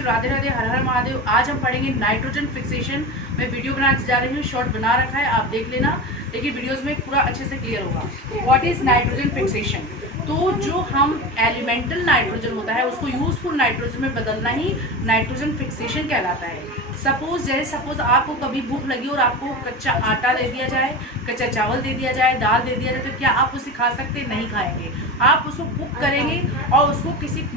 सो राधे राधे, हर हर महादेव। आज हम पढ़ेंगे नाइट्रोजन फिक्सेशन। मैं वीडियो बनाने जा रही हूँ, शॉर्ट बना रखा है, आप देख लेना, लेकिन वीडियोस में पूरा अच्छे से क्लियर होगा। What is nitrogen fixation? तो जो हम एलिमेंटल नाइट्रोजन होता है उसको यूजफुल नाइट्रोजन में बदलना ही नाइट्रोजन फिक्सेशन कहलाता है। सपोज आपको कभी भूख लगी और आपको कच्चा आटा दे दिया जाए, कच्चा चावल दे दिया जाए, दाल दे दिया जाए, तो क्या आप उसे खा सकते? नहीं खाएंगे। आप उसको कुक करेंगे और उसको किसी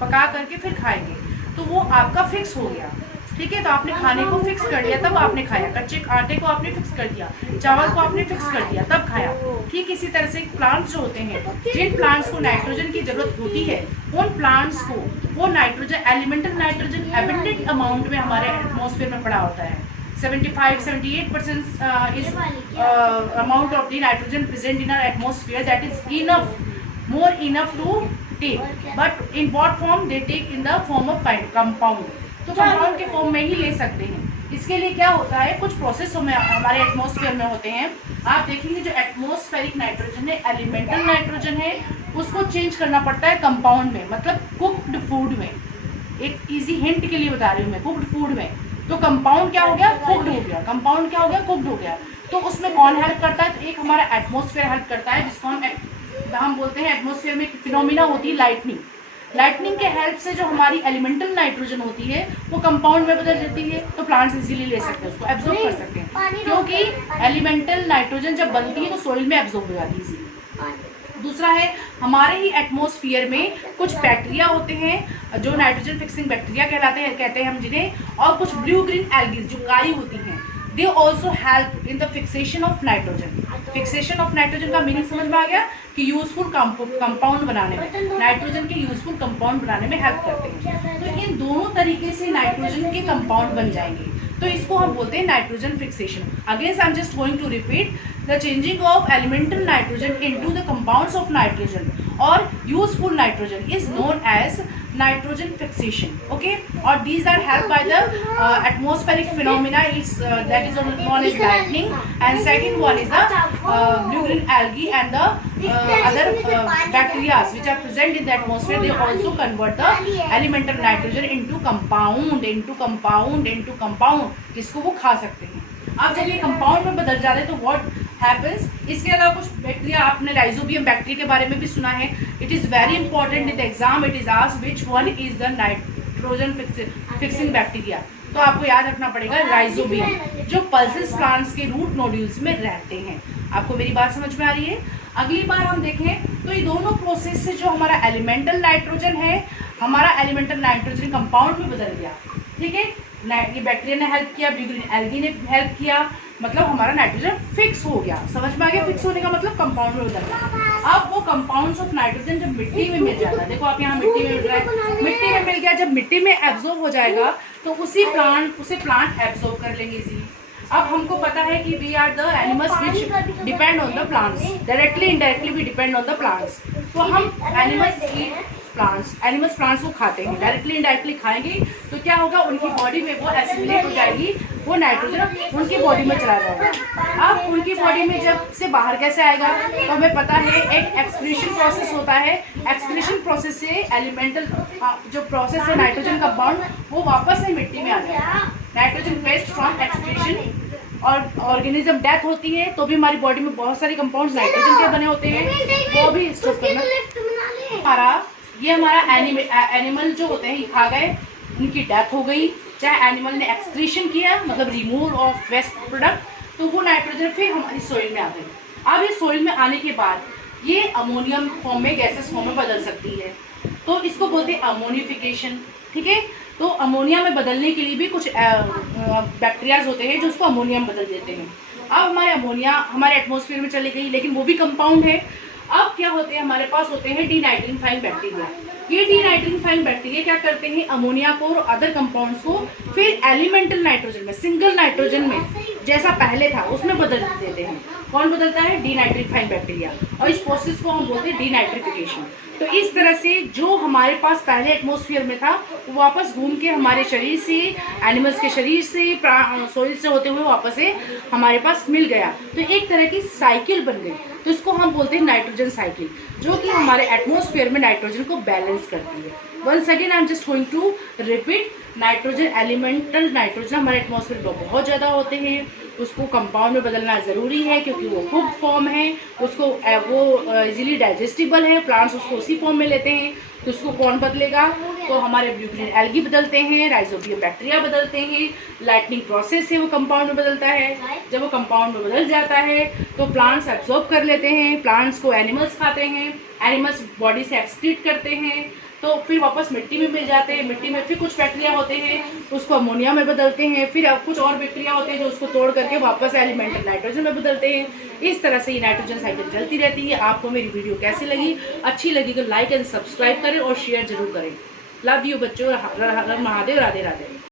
पका करके फिर खाएंगे, तो वो आपका फिक्स हो गया। ठीक है, तो आपने खाने को फिक्स कर दिया, तब आपने खाया। कच्चे आटे को आपने फिक्स कर दिया, चावल को आपने फिक्स कर दिया, तब खाया। ठीक इसी तरह से प्लांट्स जो होते हैं, जिन प्लांट्स को नाइट्रोजन की जरूरत होती है, उन प्लांट्स को वो nitrogen, elemental nitrogen abundant amount में हमारे एटमॉस्फेयर में पड़ा होता है। 75-78% is amount of the nitrogen present in our atmosphere, that is enough, more enough to take, but in what form they take? In the form of compound। तो compound के form में ही ले सकते हैं। इसके लिए क्या होता है, कुछ प्रोसेस हमारे एटमॉस्फेयर में होते हैं। आप देखेंगे जो एटमॉस्फेरिक नाइट्रोजन है, एलिमेंटल नाइट्रोजन है, उसको चेंज करना पड़ता है कंपाउंड में, मतलब कुक्ड फूड में। एक इजी हिंट के लिए बता रही हूँ मैं, कुक्ड फूड में। तो कंपाउंड क्या हो गया? कुक्ड हो गया। कंपाउंड क्या हो गया? कुक्ड हो गया। तो उसमें कौन हेल्प करता है? तो एक हमारा एटमॉस्फेयर हेल्प करता है, जिसको हम बोलते हैं, एटमॉस्फेयर में फिनोमिना होती है लाइटनिंग। लाइटनिंग के हेल्प से जो हमारी एलिमेंटल नाइट्रोजन होती है वो कंपाउंड में बदल जाती है, तो प्लांट्स इजीली ले सकते हैं, उसको एब्जॉर्ब कर सकते हैं, क्योंकि एलिमेंटल नाइट्रोजन जब बनती है तो सॉइल में एब्जॉर्ब हो जाती है इजीली। दूसरा है, हमारे ही एटमॉस्फेयर में कुछ बैक्टीरिया होते हैं जो नाइट्रोजन फिक्सिंग बैक्टीरिया कहते हैं हम जिन्हें, और कुछ ब्लू ग्रीन एल्गीज जो काई होती हैं, they also help in the fixation of nitrogen. Fixation of nitrogen का मीनिंग समझ में आ गया कि यूजफुल कंपाउंड बनाने में, नाइट्रोजन के यूजफुल कंपाउंड बनाने में हेल्प करते हैं। तो इन दोनों तरीके से नाइट्रोजन के कंपाउंड बन जाएंगे, तो इसको हम बोलते हैं nitrogen fixation. Again I am just going to repeat, the changing of elemental nitrogen into the compounds of nitrogen और useful nitrogen is known as nitrogen fixation. Okay, or these are helped by the atmospheric phenomena, that is known as lightning, and second one is the blue green algae and the other bacteria which are present in the atmosphere. They also convert the elemental nitrogen into compound, जिसको वो खा सकते हैं। अब जब ये compound में बदल जाते हैं तो व्हाट हैपेंस? इसके अलावा कुछ बैक्टीरिया, आपने राइजोबियम बैक्टीरिया के बारे में भी सुना है। It is very important in the exam, it is asked which one is the nitrogen fixing bacteria. तो आपको याद रखना पड़ेगा राइजोबियम, जो पल्सेस प्लांट्स के रूट नोड्यूल्स में रहते हैं। आपको मेरी बात समझ में आ रही है? अगली बार हम देखें तो ये दोनों प्रोसेस से जो हमारा एलिमेंटल नाइट्रोजन है, हमारा एलिमेंटल नाइट्रोजन कंपाउंड में बदल गया। ठीक है, ये बैक्टीरिया ने हेल्प किया, ब्लू ग्रीन एल्गी ने हेल्प किया, मतलब हमारा नाइट्रोजन फिक्स हो गया। समझ में आ गया? फिक्स होने का मतलब कंपाउंड में बदल गया। अब वो कंपाउंड्स ऑफ नाइट्रोजन जब मिट्टी में मिल जाता है, देखो आप यहाँ मिट्टी में मिल रहा है, मिट्टी में मिल गया, जब मिट्टी में एब्जॉर्ब हो जाएगा तो उसे प्लांट एब्जॉर्ब कर लेंगे इजीली। अब हमको पता है कि we are the animals which depend on the plants, directly indirectly we depend on the plants. तो हम एनिमल्स प्लांट्स को खाते हैं, डायरेक्टली इनडायरेक्टली खाएंगे, तो क्या होगा, उनकी बॉडी में वो एसिमिलेट हो जाएगी, वो नाइट्रोजन उनकी बॉडी में चला जाएगा। अब उनकी बॉडी में जब से बाहर कैसे आएगा, तो हमें पता है एक एक्सक्रीशन प्रोसेस होता है। एक्सक्रीशन प्रोसेस से एलिमेंटल जो प्रोसेस है नाइट्रोजन कंपाउंड, वो वापस से मिट्टी में आ जाएगा। नाइट्रोजन वेस्ट फ्रॉम एक्सक्रीशन, और ऑर्गेनिज्म डेथ होती है तो भी हमारी बॉडी में बहुत सारे कंपाउंड्स नाइट्रोजन के बने होते हैं, वो भी स्टोर करना। हमारा एनिमल जो होते हैं, ये खा गए, उनकी डेथ हो गई, चाहे एनिमल ने एक्सक्रीशन किया, मतलब रिमूवल ऑफ वेस्ट प्रोडक्ट, तो वो नाइट्रोजन फिर हमारी सॉइल में आ गई। अब ये सॉइल में आने के बाद ये अमोनियम फॉर्म में, गैसेस फॉर्म में बदल सकती है, तो इसको बोलते हैं अमोनिफिकेशन। ठीक है, तो अमोनिया में बदलने के लिए भी कुछ बैक्टीरियाज होते हैं जो उसको अमोनिया में बदल देते हैं। अब हमारे अमोनिया हमारे एटमॉस्फेयर में चली गई, लेकिन वो भी कंपाउंड है। अब क्या होते हैं, हमारे पास होते हैं डीनाइट्रिफाइंग बैक्टीरिया। ये डीनाइट्रिफाइंग बैक्टीरिया क्या करते हैं, अमोनिया को और अदर कंपाउंड्स को फिर एलिमेंटल नाइट्रोजन में, सिंगल नाइट्रोजन में जैसा पहले था उसमें बदल देते हैं। कौन बदलता है? डीनाइट्रीफाइंग बैक्टीरिया, और इस प्रोसेस को हम बोलते हैं डीनाइट्रिफिकेशन। तो इस तरह से जो हमारे पास पहले एटमॉस्फेयर में था वो वापस घूम के हमारे शरीर से, एनिमल्स के शरीर से, सोइल से होते हुए वापस से हमारे पास मिल गया। तो एक तरह की साइकिल बन गई। तो इसको हम बोलते हैं नाइट्रोजन साइकिल, जो कि हमारे एटमॉस्फेयर में नाइट्रोजन को बैलेंस करती है। Once again I am just going to repeat, nitrogen, elemental nitrogen हमारे एटमॉस्फेयर में बहुत ज़्यादा होते हैं, उसको कंपाउंड में बदलना ज़रूरी है क्योंकि वो कुक फॉर्म है, उसको वो इजीली डाइजेस्टिबल है, प्लांट्स उसको उसी फॉर्म में लेते हैं। तो उसको कौन बदलेगा? तो हमारे ब्यूक्लिन एल्गी बदलते हैं, राइजोबियम बैक्टीरिया बदलते हैं, लाइटनिंग प्रोसेस से वो कंपाउंड में बदलता है। जब वो कंपाउंड में बदल जाता है तो प्लांट्स एब्जॉर्ब कर लेते हैं, प्लांट्स को एनिमल्स खाते हैं, एनिमल्स बॉडी से एक्सक्रीट करते हैं, तो फिर वापस मिट्टी में मिल जाते हैं। मिट्टी में फिर कुछ बैक्टीरिया होते हैं, उसको अमोनिया में बदलते हैं, फिर कुछ और बैक्टीरिया होते हैं जो उसको तोड़ करके वापस एलिमेंटल नाइट्रोजन में बदलते हैं। इस तरह से ये नाइट्रोजन साइकिल चलती रहती है। आपको मेरी वीडियो कैसी लगी? अच्छी लगी तो लाइक एंड सब्सक्राइब करें और शेयर जरूर करें। लव यू बच्चों, हर हर महादेव, राधे राधे।